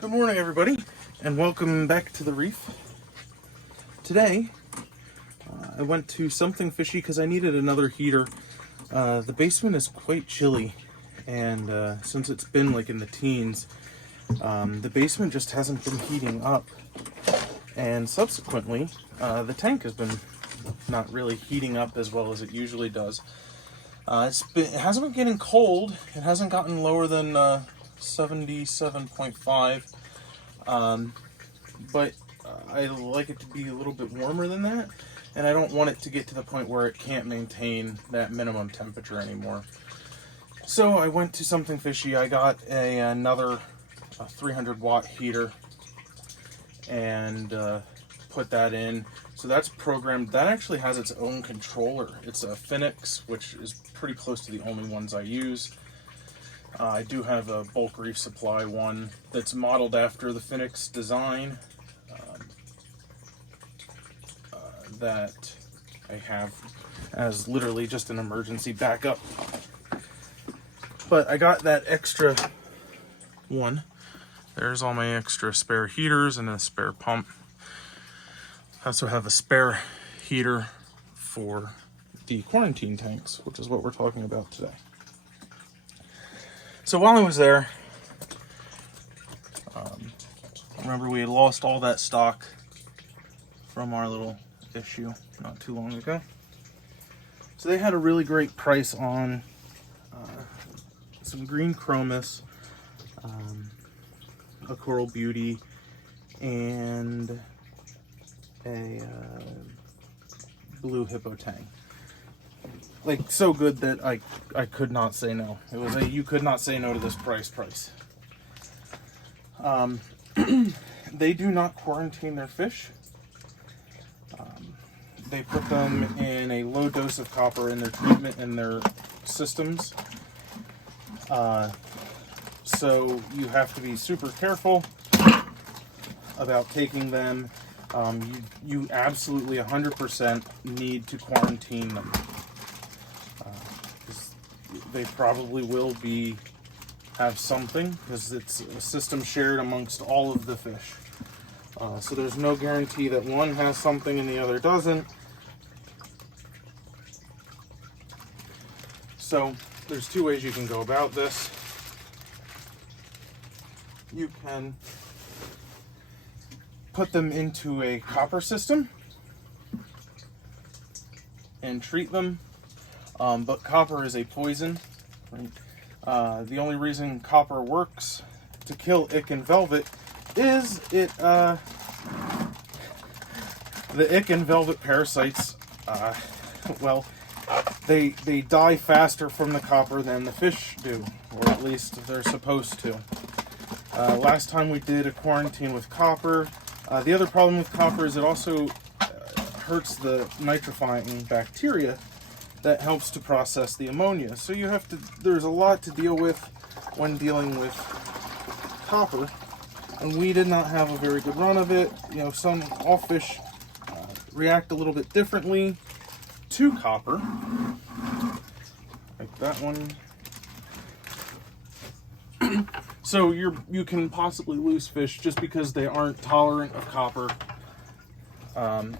Good morning, everybody, and welcome back to the reef. Today, I went to Something Fishy because I needed another heater. The basement is quite chilly, and since it's been like in the teens, the basement just hasn't been heating up, and subsequently, the tank has been not really heating up as well as it usually does. It hasn't been getting cold. It hasn't gotten lower than 77.5, but I like it to be a little bit warmer than that, and I don't want it to get to the point where it can't maintain that minimum temperature anymore. So I went to Something Fishy. I got another 300 watt heater and put that in. So that's programmed. That actually has its own controller. It's a Phoenix, which is pretty close to the only ones I use. I do have a bulk Reef Supply one that's modeled after the Phoenix design that I have as literally just an emergency backup. But I got that extra one. There's all my extra spare heaters and a spare pump. I also have a spare heater for the quarantine tanks, which is what we're talking about today. So while I was there, remember we had lost all that stock from our little issue not too long ago. So they had a really great price on some green chromis, a coral beauty, and a blue hippo tang. Like, so good that I could not say no. It was you could not say no to this price. They do not quarantine their fish. They put them in a low dose of copper in their treatment and their systems. So you have to be super careful about taking them. You absolutely 100% need to quarantine them. They probably will have something because it's a system shared amongst all of the fish. So there's no guarantee that one has something and the other doesn't. So there's two ways you can go about this. You can put them into a copper system and treat them. But copper is a poison, right? The only reason copper works to kill ick and velvet is the ick and velvet parasites, well, they die faster from the copper than the fish do, or at least they're supposed to. Last time we did a quarantine with copper, the other problem with copper is it also hurts the nitrifying bacteria that helps to process the ammonia. So there's a lot to deal with when dealing with copper, and we did not have a very good run of it. You know, all fish react a little bit differently to copper, like that one. So you can possibly lose fish just because they aren't tolerant of copper, and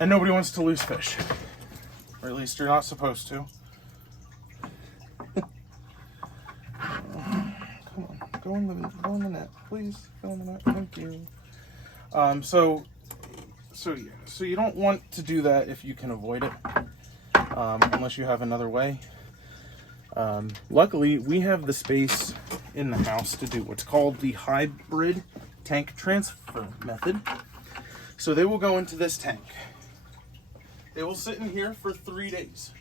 nobody wants to lose fish. Or at least you're not supposed to. Come on, go in the net, please. Go in the net. Thank you. So you don't want to do that if you can avoid it, unless you have another way. Luckily, we have the space in the house to do what's called the hybrid tank transfer method. So they will go into this tank. They will sit in here for 3 days.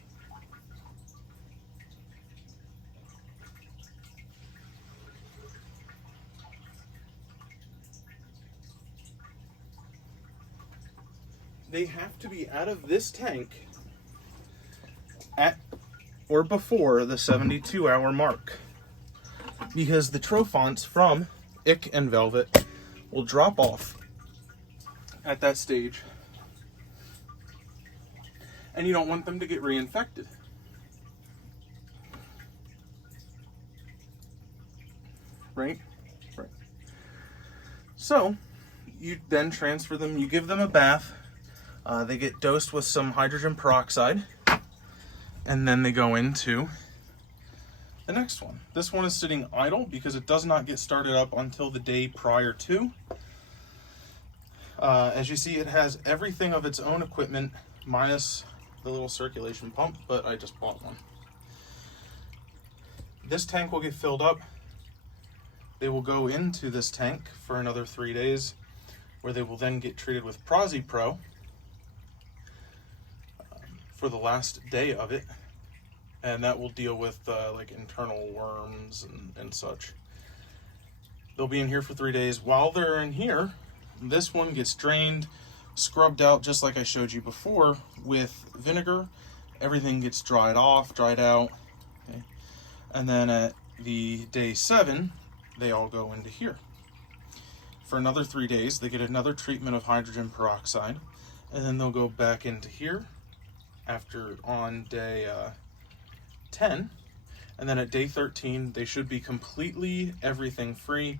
They have to be out of this tank at or before the 72-hour mark, because the trophonts from ick and velvet will drop off at that stage, and you don't want them to get reinfected. Right? So you then transfer them, you give them a bath, they get dosed with some hydrogen peroxide, and then they go into the next one. This one is sitting idle because it does not get started up until the day prior to. As you see, it has everything of its own equipment minus the little circulation pump, but I just bought one. This tank will get filled up. They will go into this tank for another 3 days, where they will then get treated with ProziPro for the last day of it, and that will deal with like internal worms and such. They'll be in here for 3 days. While they're in here, this one gets drained, scrubbed out just like I showed you before with vinegar. Everything gets dried out. Okay. And then at the day 7, they all go into here. For another 3 days, they get another treatment of hydrogen peroxide, and then they'll go back into here after on day 10, and then at day 13, they should be completely everything free,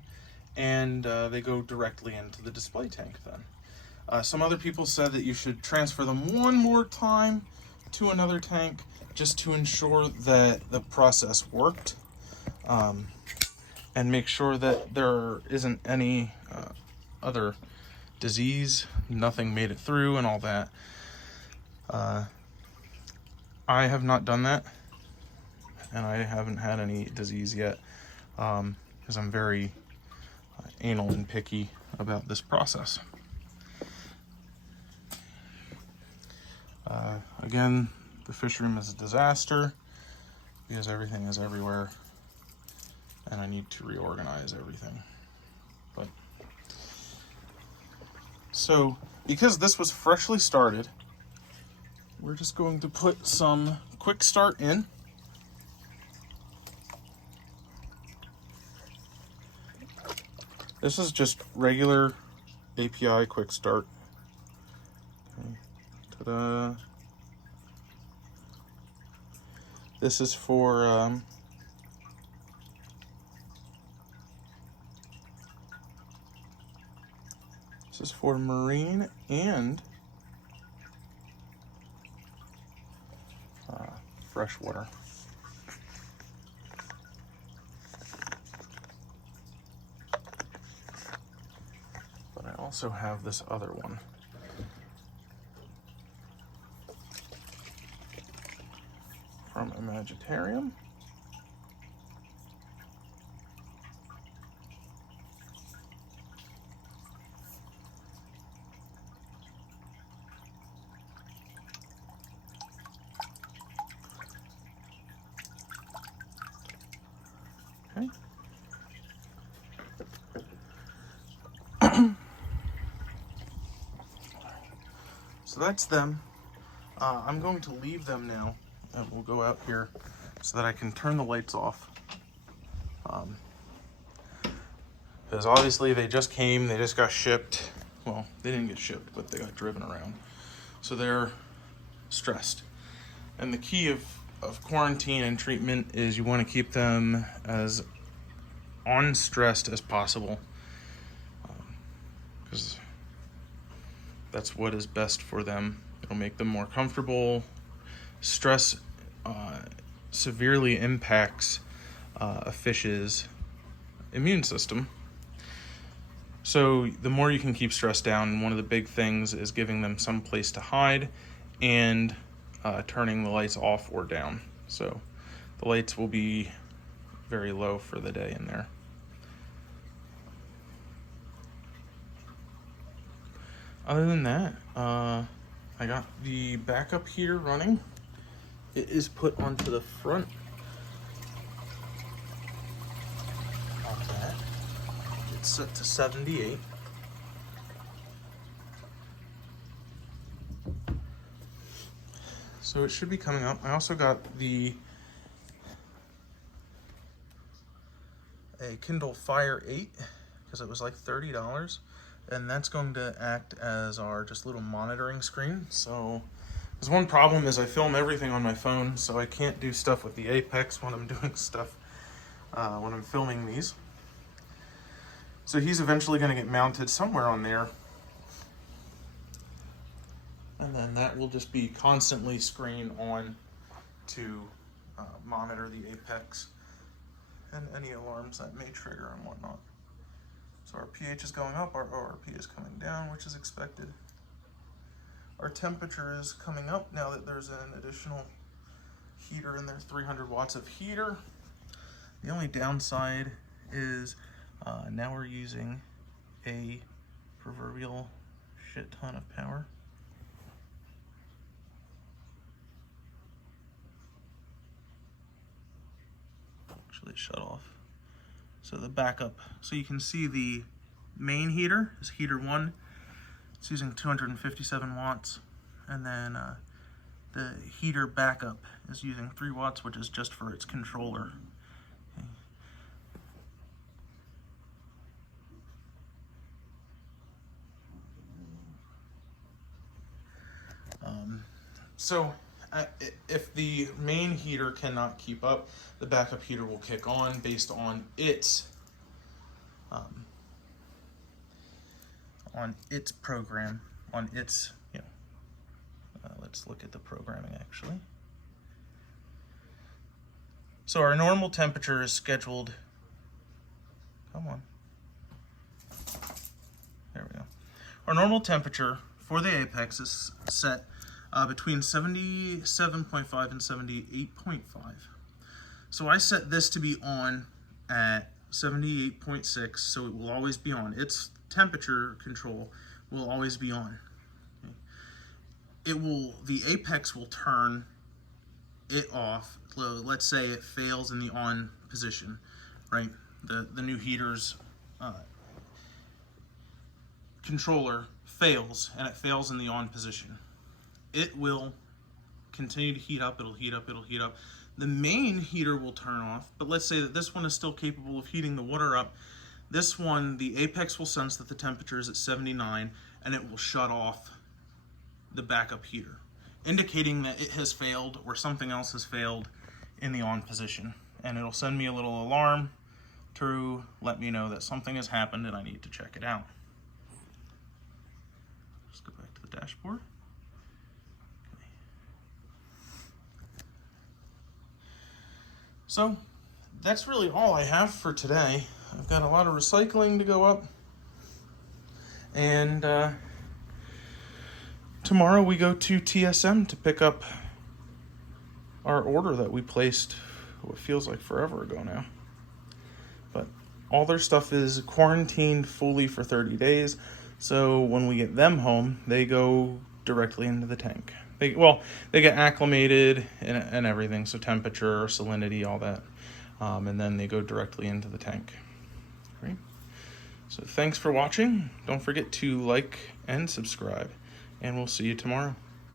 and they go directly into the display tank then. Some other people said that you should transfer them one more time to another tank just to ensure that the process worked. And make sure that there isn't any other disease, nothing made it through and all that. I have not done that, and I haven't had any disease yet, because I'm very anal and picky about this process. Again, the fish room is a disaster because everything is everywhere, and I need to reorganize everything. But so because this was freshly started, we're just going to put some quick start in. This is just regular API quick start. Okay. Ta-da. This is for marine and freshwater. But I also have this other one. From Imagitarium. Okay. So that's them. I'm going to leave them now, and we'll go out here so that I can turn the lights off. Because obviously they just came, they just got shipped. Well, they didn't get shipped, but they got driven around. So they're stressed. And the key of quarantine and treatment is you want to keep them as unstressed as possible. Because that's what is best for them. It'll make them more comfortable. Stress severely impacts a fish's immune system. So the more you can keep stress down, one of the big things is giving them some place to hide and turning the lights off or down. So the lights will be very low for the day in there. Other than that, I got the backup heater running. It is put onto the front of that. It's set to 78. So it should be coming up. I also got a Kindle Fire 8 because it was like $30. And that's going to act as our just little monitoring screen. So there's one problem is I film everything on my phone, so I can't do stuff with the Apex when I'm doing stuff, when I'm filming these. So he's eventually going to get mounted somewhere on there. And then that will just be constantly screened on to monitor the apex and any alarms that may trigger and whatnot. So our pH is going up, our ORP is coming down, which is expected. Our temperature is coming up now that there's an additional heater in there, 300 watts of heater. The only downside is now we're using a proverbial shit ton of power. Actually, shut off. So the backup, so you can see the main heater is heater 1. It's using 257 watts. And then the heater backup is using 3 watts, which is just for its controller. Okay. So if the main heater cannot keep up, the backup heater will kick on based on its program, on its, let's look at the programming actually. So our normal temperature is scheduled, come on, there we go. Our normal temperature for the apex is set between 77.5 and 78.5. So I set this to be on at 78.6, so it will always be on. Its temperature control will always be on. The apex will turn it off. Let's say it fails in the on position, right? The new heater's controller fails, and it fails in the on position. It will continue to heat up, it'll heat up, it'll heat up. The main heater will turn off, but let's say that this one is still capable of heating the water up. This one, the apex will sense that the temperature is at 79, and it will shut off the backup heater, indicating that it has failed or something else has failed in the on position. And it'll send me a little alarm to let me know that something has happened and I need to check it out. Let's go back to the dashboard. So that's really all I have for today. I've got a lot of recycling to go up, and tomorrow we go to TSM to pick up our order that we placed what feels like forever ago now. But all their stuff is quarantined fully for 30 days, so when we get them home, they go directly into the tank. They get acclimated and everything, so temperature, salinity, all that. And then they go directly into the tank. Great. So thanks for watching. Don't forget to like and subscribe, and we'll see you tomorrow.